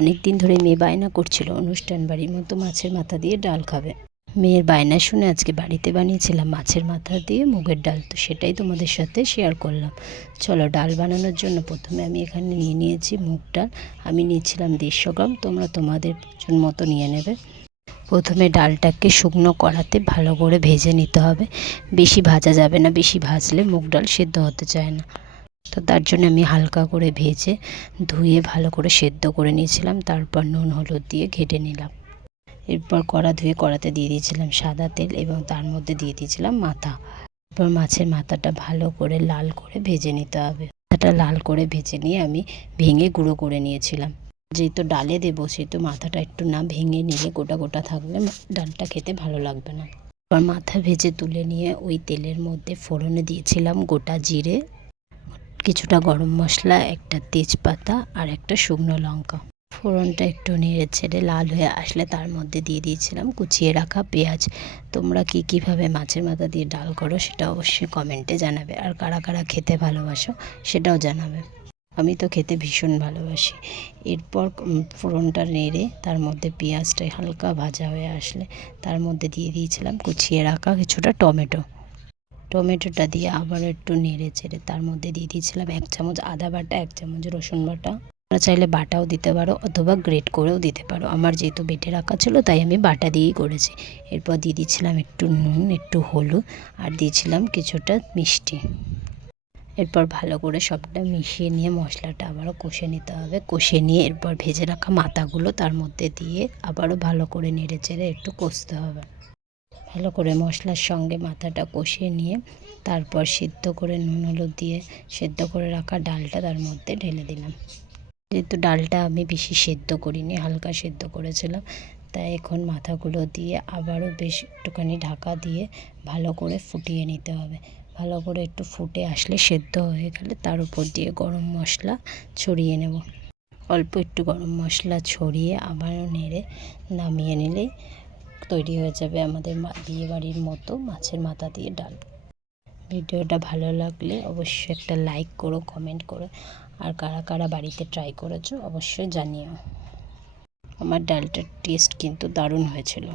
অনেক দিন ধরে মেয়ে বায়না করছিল অনুষ্ঠান বাড়ির মতো মাছের মাথা দিয়ে ডাল খাবে। মেয়ের বায়না শুনে আজকে বাড়িতে বানিয়েছিলাম মাছের মাথা দিয়ে মুগের ডাল, তো সেটাই তোমাদের সাথে শেয়ার করলাম। চলো ডাল বানানোর জন্য প্রথমে আমি এখানে নিয়ে নিয়েছি মুগ ডাল। আমি নিয়েছিলাম দেড়শো গ্রাম, তোমরা তোমাদের মতো নিয়ে নেবে। প্রথমে ডালটাকে শুকনো কড়াতে ভালো করে ভেজে নিতে হবে। বেশি ভাজা যাবে না, বেশি ভাজলে মুগ ডাল সেদ্ধ হতে চায় না। তো তার জন্য আমি হালকা করে ভেজে ধুয়ে ভালো করে সেদ্ধ করে নিয়েছিলাম। তারপর নুন, হলুদ দিয়ে ঘেটে নিলাম। এরপর কড়া ধুয়ে কড়াতে দিয়ে দিয়েছিলাম সাদা তেল এবং তার মধ্যে দিয়ে দিয়েছিলাম মাথা। এরপর মাছের মাথাটা ভালো করে লাল করে ভেজে নিতে হবে। মাথাটা লাল করে ভেজে নিয়ে আমি ভেঙে গুঁড়ো করে নিয়েছিলাম। যেহেতু ডালে দেবো, সেহেতু মাথাটা একটু না ভেঙে নিলে গোটা গোটা থাকবে ডালটা খেতে ভালো লাগবে না। এবার মাথা ভেজে তুলে নিয়ে ওই তেলের মধ্যে ফোড়নে দিয়েছিলাম গোটা জিরে কিছুটা গরম মশলা, একটা তেজপাতা আর একটা শুকনো লঙ্কা। ফোড়নটা একটু নেড়ে ছেড়ে লাল হয়ে আসলে তার মধ্যে দিয়ে দিয়েছিলাম কুচিয়ে রাখা পেঁয়াজ। তোমরা কী কীভাবে মাছের মাথা দিয়ে ডাল করো সেটা অবশ্যই কমেন্টে জানাবে। আর কারা কারা খেতে ভালোবাসো সেটাও জানাবে। আমি তো খেতে ভীষণ ভালোবাসি। এরপর ফোড়নটা নেড়ে তার মধ্যে পেঁয়াজটা হালকা ভাজা হয়ে আসলে তার মধ্যে দিয়ে দিয়েছিলাম কুচিয়ে রাখা কিছুটা টমেটো। টমেটোটা দিয়ে আবার একটু নেড়ে চেড়ে তার মধ্যে দিয়ে দিয়েছিলাম এক চামচ আদা বাটা, এক চামচ রসুন বাটা। তোমরা চাইলে বাটাও দিতে পারো অথবা গ্রেট করেও দিতে পারো। আমার যেহেতু বেটে রাখা ছিল, তাই আমি বাটা দিয়েই করেছি। এরপর দিয়ে দিয়েছিলাম একটু নুন, একটু হলুদ আর দিয়েছিলাম কিছুটা মিষ্টি। এরপর ভালো করে সবটা মিশিয়ে নিয়ে মশলাটা আবারও কষে নিতে হবে। কষে নিয়ে এরপর ভেজে রাখা মাথাগুলো তার মধ্যে দিয়ে আবারও ভালো করে নেড়ে চেড়ে একটু কষতে হবে। ভালো করে মশলার সঙ্গে মাথাটা কষিয়ে নিয়ে তারপর সিদ্ধ করে নুন হলুদ দিয়ে সেদ্ধ করে রাখা ডালটা তার মধ্যে ঢেলে দিলাম। যেহেতু ডালটা আমি বেশি সেদ্ধ করিনি, হালকা সেদ্ধ করেছিলাম, তাই এখন মাথাগুলো দিয়ে আবারও বেশ একটুখানি ঢাকা দিয়ে ভালো করে ফুটিয়ে নিতে হবে। ভালো করে একটু ফুটে আসলে সেদ্ধ হয়ে গেলে তার উপর দিয়ে গরম মশলা ছড়িয়ে নেব। অল্প একটু গরম মশলা ছড়িয়ে আবারও নেড়ে নামিয়ে নিলেই তৈরি হয়ে যাবে আমাদের বিয়ে বাড়ির মতো মাছের মাথা দিয়ে ডাল। ভিডিওটা ভালো লাগলে অবশ্যই একটা লাইক করো কমেন্ট করো, আর কারা কারা বাড়িতে ট্রাই করেছ অবশ্যই জানিও। আমার ডালটার টেস্ট কিন্তু দারুণ হয়েছিল।